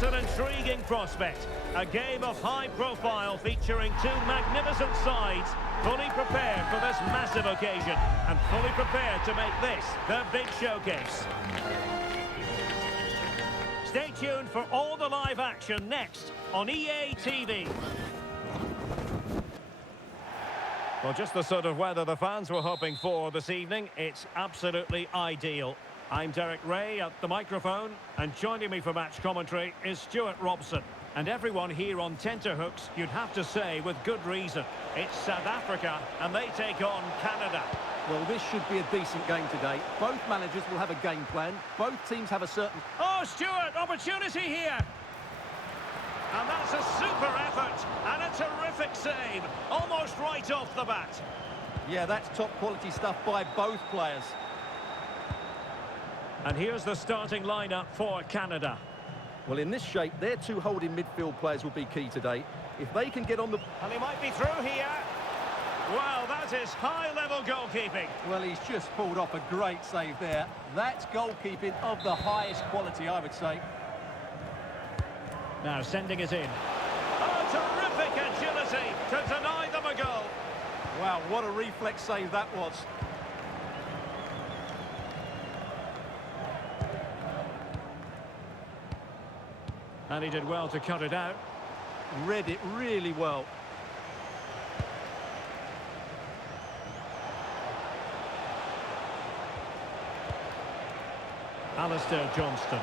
What an intriguing prospect. A game of high profile featuring two magnificent sides, fully prepared for this massive occasion and fully prepared to make this their big showcase. Stay tuned for all the live action next on EA TV. Well, just the sort of weather the fans were hoping for this evening. It's absolutely ideal. I'm Derek Ray at the microphone, and joining me for match commentary is Stuart Robson. And everyone here on tenterhooks, you'd have to say with good reason. It's South Africa, and they take on Canada. Well, this should be a decent game today. Both managers will have a game plan. Both teams have a certain... Oh, Stuart, opportunity here! And that's a super effort, and a terrific save, almost right off the bat. Yeah, that's top quality stuff by both players. And here's the starting lineup for Canada. Well, in this shape, their two holding midfield players will be key today. If they can get on the... And he might be through here. Wow, that is high-level goalkeeping. Well, he's just pulled off a great save there. That's goalkeeping of the highest quality, I would say. Now sending it in. Oh, terrific agility to deny them a goal. Wow, what a reflex save that was. And he did well to cut it out. Read it really well. Alistair Johnston.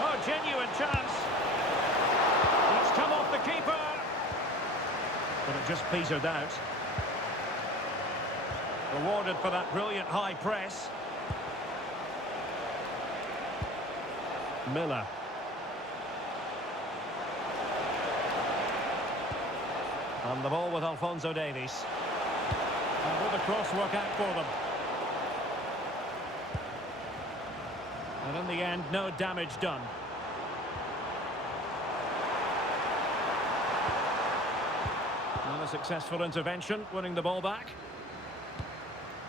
Oh, genuine chance. It's come off the keeper. But it just petered out. Rewarded for that brilliant high press. Miller. And the ball with Alphonso Davies. And will the cross work out for them? And in the end, no damage done. Not a successful intervention, winning the ball back.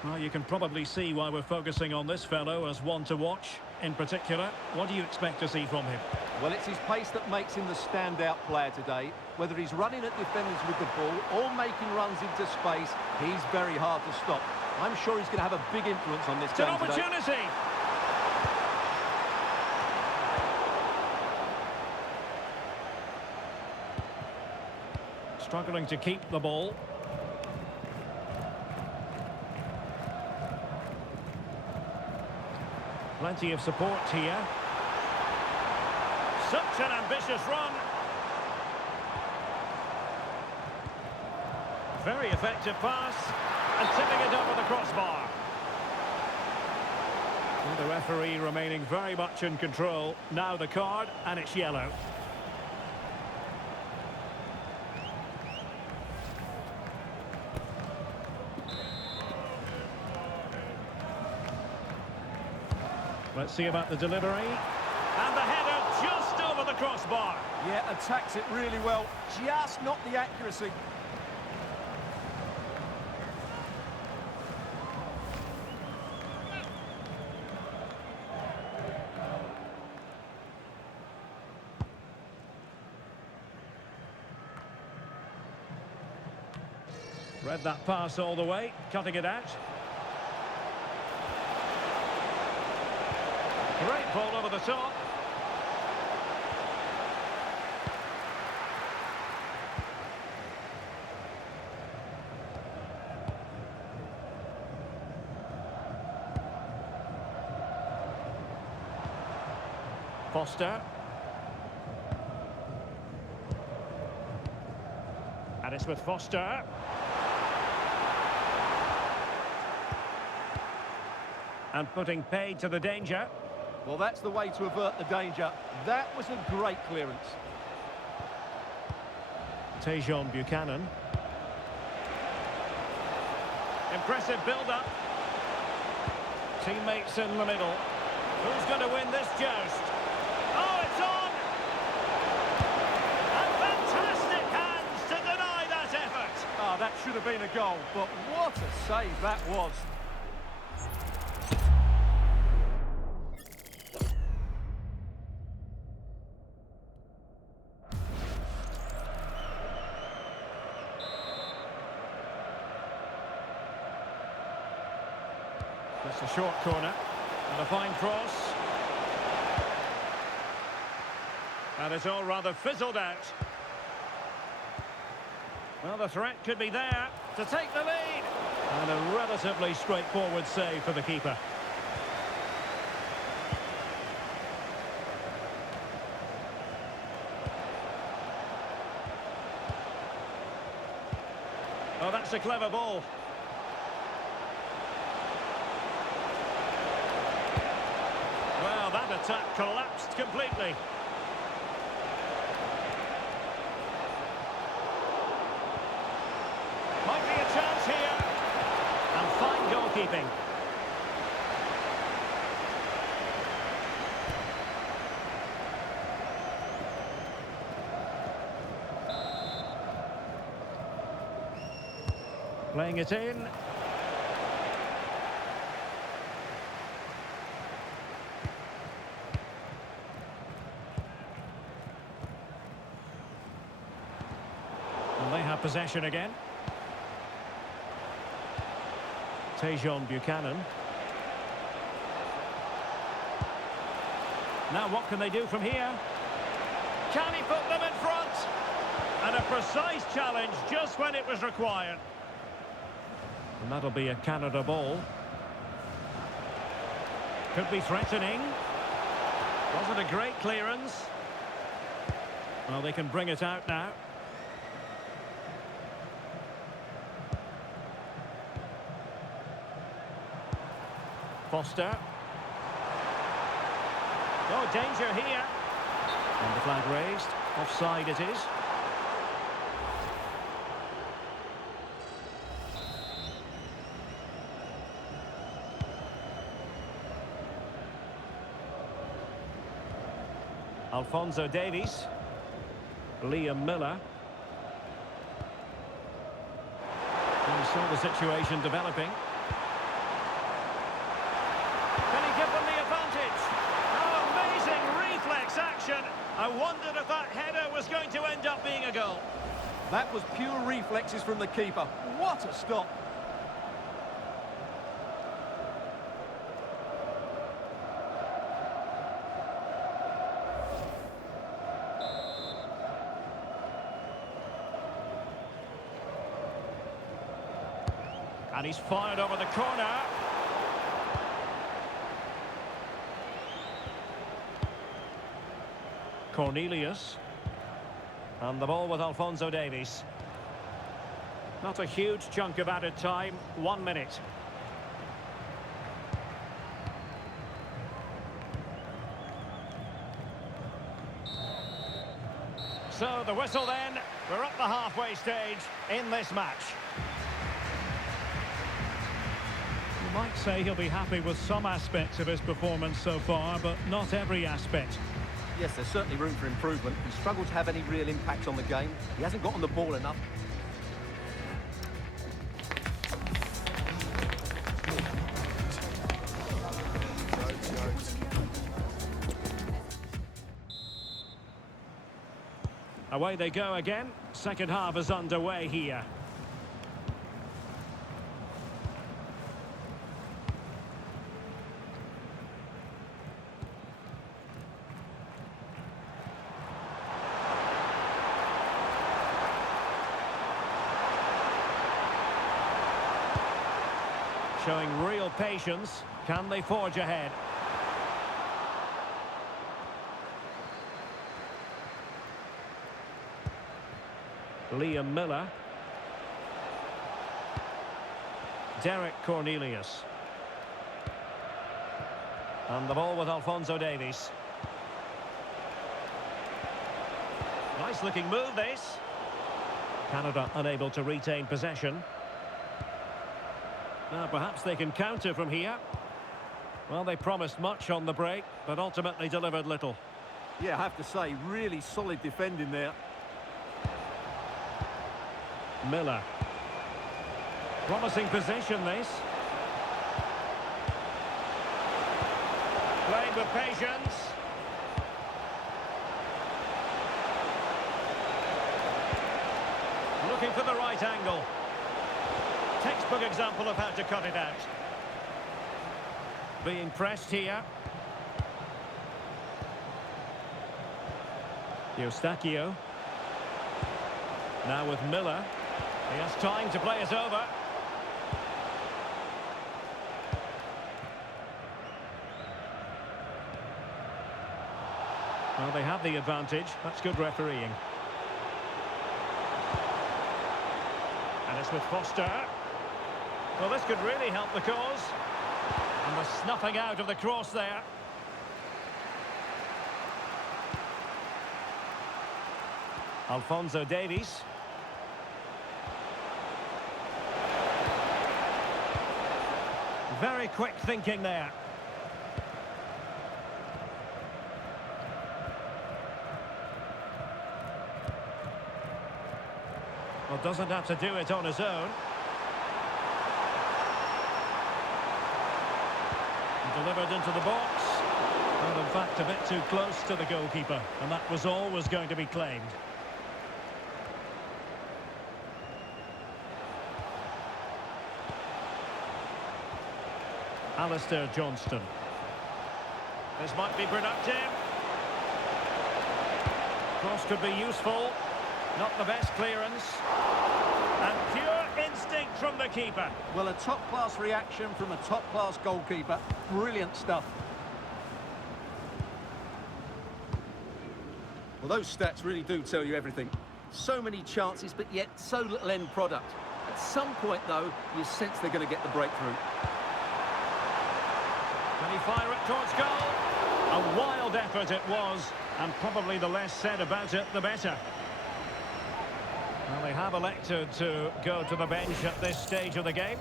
Well, you can probably see why we're focusing on this fellow as one to watch. In particular, what do you expect to see from him? Well, it's his pace that makes him the standout player today. Whether he's running at defenders with the ball or making runs into space, he's very hard to stop. I'm sure he's going to have a big influence on this game today. It's an opportunity! Struggling to keep the ball. Plenty of support here. Such an ambitious run. Very effective pass. And tipping it over the crossbar. And the referee remaining very much in control. Now the card, and it's yellow. Let's see about the delivery. And the header just over the crossbar. Yeah, attacks it really well. Just not the accuracy. Read that pass all the way, cutting it out. Great ball over the top. Foster. And it's with Foster. And putting paid to the danger. Well, that's the way to avert the danger. That was a great clearance. Tejon Buchanan. Impressive build-up. Teammates in the middle. Who's going to win this joust? Oh, it's on! And fantastic hands to deny that effort. Ah, that should have been a goal, but what a save that was. That's a short corner. And a fine cross. And it's all rather fizzled out. Well, the threat could be there to take the lead. And a relatively straightforward save for the keeper. Oh, that's a clever ball. Well, that attack collapsed completely. Might be a chance here. And fine goalkeeping. Playing it in. Well, they have possession again. Buchanan. Now what can they do from here? Can he put them in front? And a precise challenge just when it was required. And that'll be a Canada ball. Could be threatening. Wasn't a great clearance. Well, they can bring it out now. Foster. Oh, danger here. And the flag raised. Offside it is. Alphonso Davies. Liam Miller. And we saw the situation developing. Can he give them the advantage? Oh, amazing reflex action. I wondered if that header was going to end up being a goal. That was pure reflexes from the keeper. What a stop. And he's fired over the corner. Cornelius. And the ball with Alphonso Davies. Not a huge chunk of added time. 1 minute. So the whistle then. We're up the halfway stage in this match. You might say he'll be happy with some aspects of his performance so far, but not every aspect. Yes, there's certainly room for improvement. He struggled to have any real impact on the game. He hasn't got on the ball enough. Away they go again. Second half is underway here. Showing real patience. Can they forge ahead? Liam Miller. Derek Cornelius. And the ball with Alphonso Davies. Nice looking move this. Canada unable to retain possession. Now perhaps they can counter from here. Well, they promised much on the break, but ultimately delivered little. Yeah, I have to say, really solid defending there. Miller. Promising position this. Playing with patience. Looking for the right angle. Textbook example of how to cut it out. being pressed here. Eustachio. Now with Miller. He has time to play it over. Well, they have the advantage. That's good refereeing. And it's with Foster. Well, this could really help the cause. And the snuffing out of the cross there. Alphonso Davies. Very quick thinking there. Well, doesn't have to do it on his own. Delivered into the box. And in fact, a bit too close to the goalkeeper. And that was always going to be claimed. Alistair Johnston. This might be productive. Cross could be useful. Not the best clearance. And pure instinct from the keeper. Well, a top-class reaction from a top-class goalkeeper. Brilliant stuff. Well, those stats really do tell you everything. So many chances, but yet so little end product. At some point, though, you sense they're going to get the breakthrough. Can he fire it towards goal? A wild effort it was, and probably the less said about it, the better. Well, they have elected to go to the bench at this stage of the game.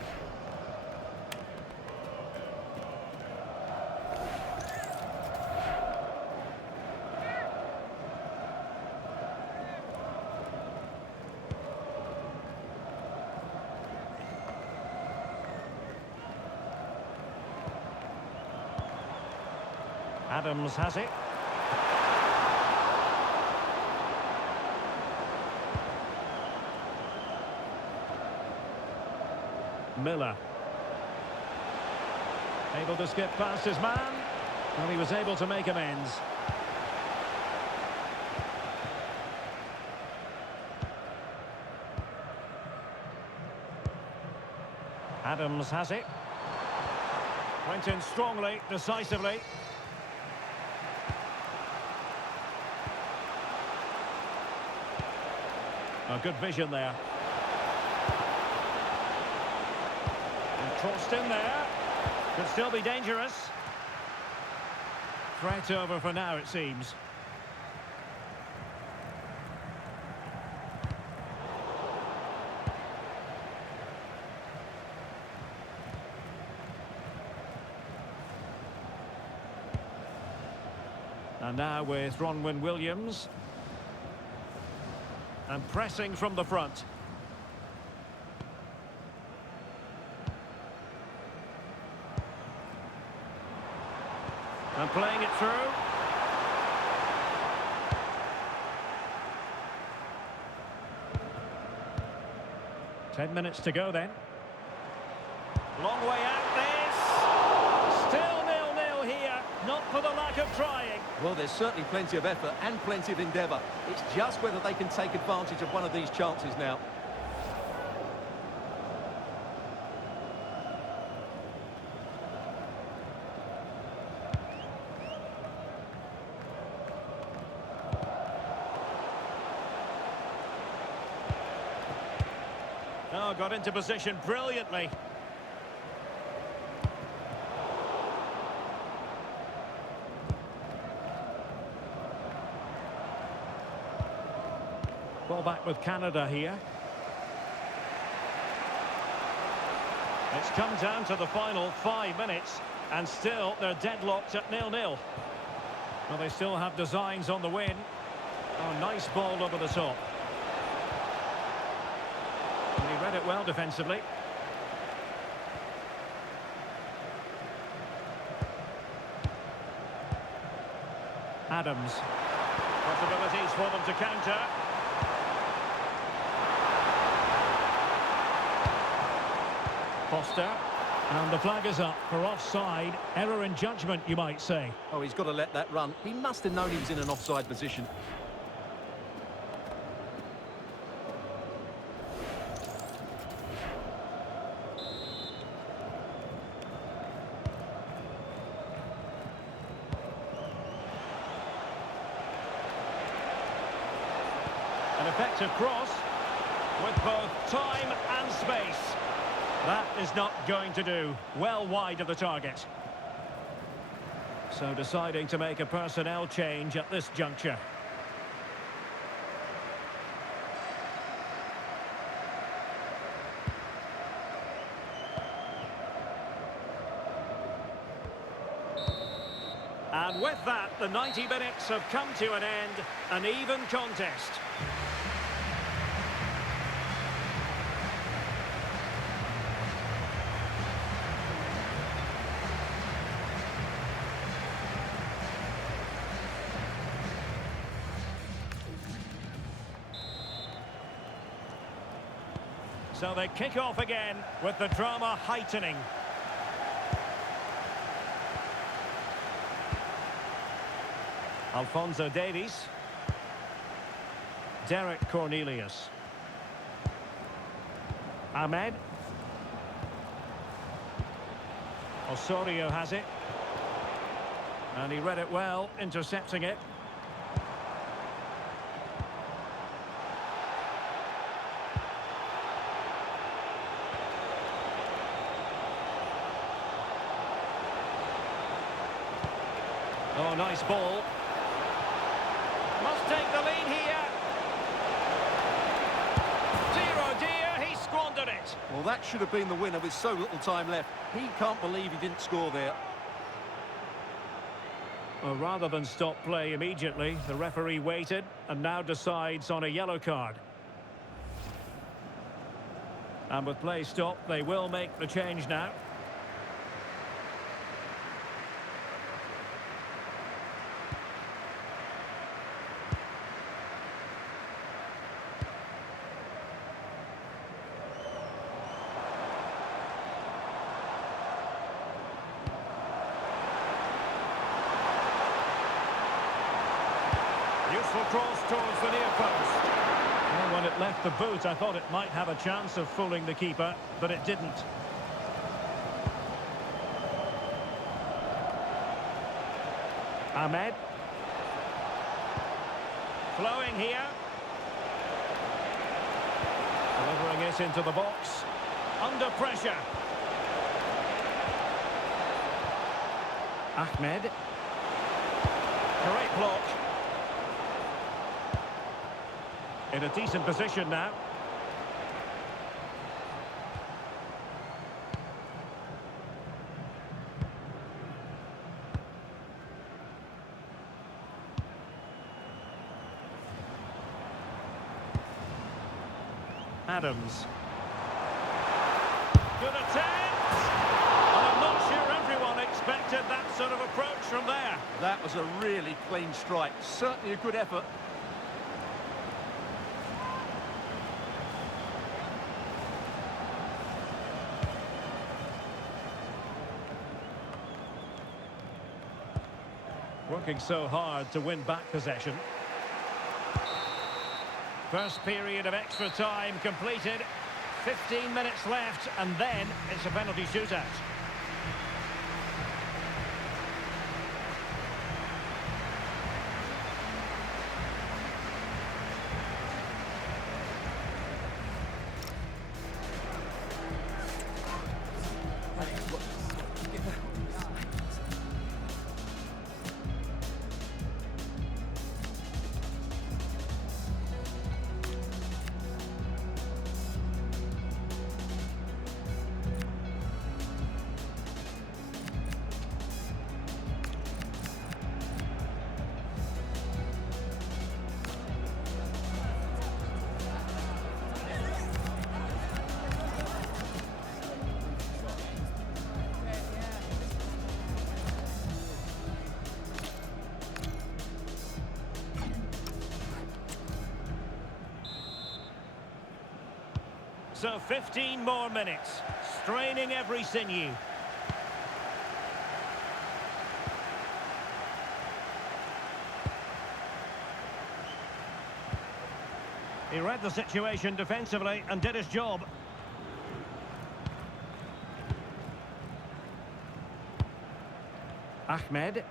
Adams has it. Miller. Able to skip past his man. And he was able to make amends. Adams has it. Went in strongly, decisively. A good vision there. And crossed in there. Could still be dangerous. Threat over for now, it seems. And now with Ronwen Williams. And pressing from the front. And playing it through. Ten minutes to go then. Long way out this. Still 0-0 here. Not for the lack of trying. Well, there's certainly plenty of effort and plenty of endeavour. It's just whether they can take advantage of one of these chances now. Oh, got into position brilliantly. Ball back with Canada here. It's come down to the final 5 minutes, and still they're deadlocked at 0-0. Well, they still have designs on the win. Oh, nice ball over the top. And he read it well defensively. Adams. Possibilities for them to counter. Foster. And the flag is up for offside. Error in judgment, you might say. Oh, he's got to let that run. He must have known he was in an offside position. An effective cross with both time and space. That is not going to do. Well wide of the target. So deciding to make a personnel change at this juncture. And with that, the 90 minutes have come to an end. An even contest. So they kick off again with the drama heightening. Alphonso Davies. Derek Cornelius. Ahmed. Osorio has it. And he read it well, intercepting it. Oh, nice ball. Must take the lead here. Dear oh dear, he squandered it. Well, that should have been the winner with so little time left. He can't believe he didn't score there. Well, rather than stop play immediately, the referee waited and now decides on a yellow card. And with play stopped, they will make the change now. Useful cross towards the near post. Well, when it left the boot, I thought it might have a chance of fooling the keeper, but it didn't. Ahmed. Flowing here. Delivering it into the box. Under pressure. Ahmed. Great block. In a decent position now. Adams. Good attempt! And I'm not sure everyone expected that sort of approach from there. That was a really clean strike. Certainly a good effort. Working so hard to win back possession. First period of extra time completed. 15 minutes left, and then it's a penalty shootout. So 15 more minutes. straining every sinew. He read the situation defensively and did his job. Ahmed.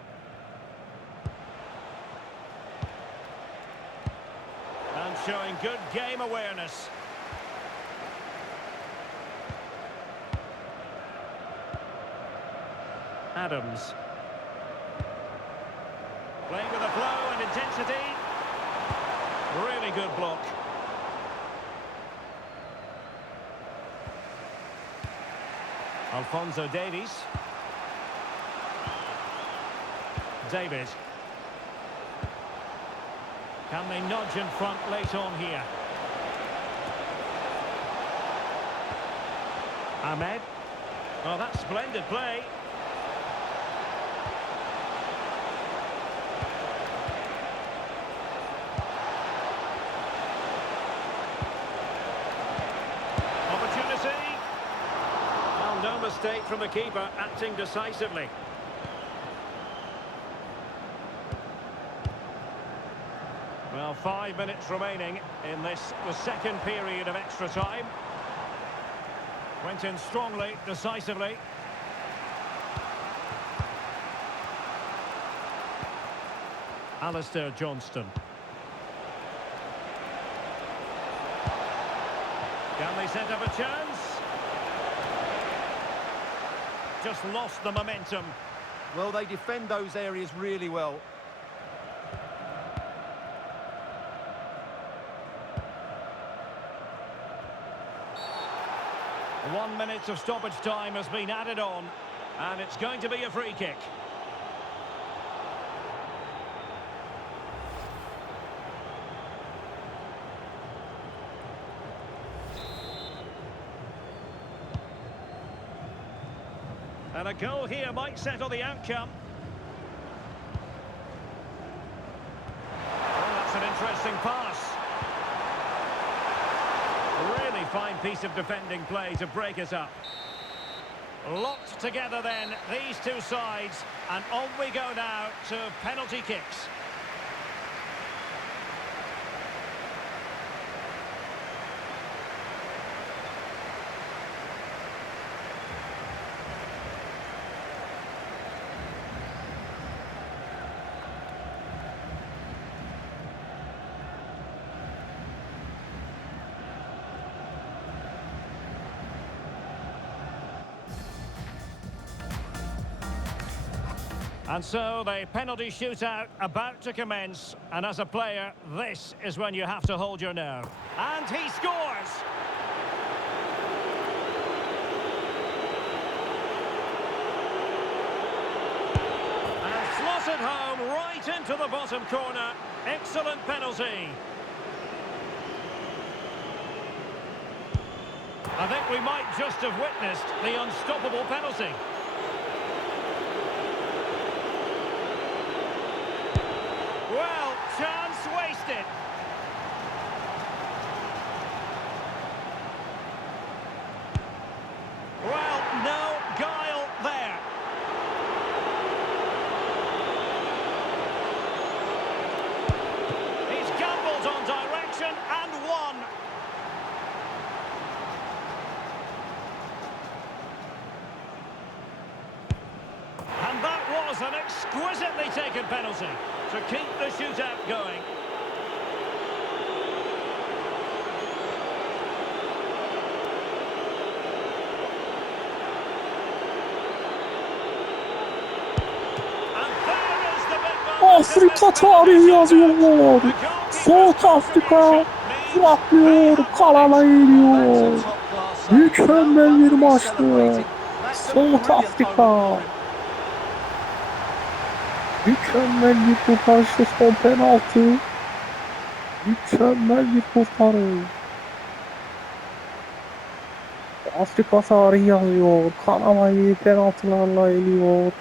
And showing good game awareness. Adams. Playing with a flow and intensity. Really good block. Alphonso Davies. David. Can they nudge in front late on here? Ahmed. Oh, that's splendid play. Opportunity. Well, no mistake from the keeper, acting decisively. Well, 5 minutes remaining in this, the second period of extra time. Went in strongly, decisively. Alistair Johnston. Can they set up a chance? Just lost the momentum. Well, they defend those areas really well. One minute of stoppage time has been added on, and it's going to be a free kick. And a goal here might settle the outcome. Oh, that's an interesting pass. Really fine piece of defending play to break us up. Locked together then, these two sides, and on we go now to penalty kicks. And so the penalty shootout about to commence, and as a player, this is when you have to hold your nerve. And he scores! And slotted home right into the bottom corner. Excellent penalty. I think we might just have witnessed the unstoppable penalty. Well, chance wasted. Well, no guile there. He's gambled on direction and won. And that was an exquisitely taken penalty to keep the shootout going. And there is the big moment. Afrika tarihi yazıyor. South Afrika bırakmıyor, Kanada geliyor. Mükemmel bir maçtı. South Afrika. Mükemmel bir kurtarışlı son penaltı. Mükemmel bir kurtarış. Afrika tarihi yazıyor. Kanada'yı penaltılarla eliyor.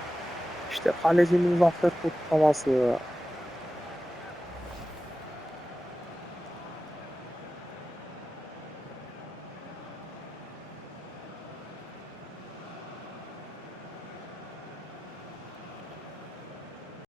İşte kalecinin zafer kutlaması.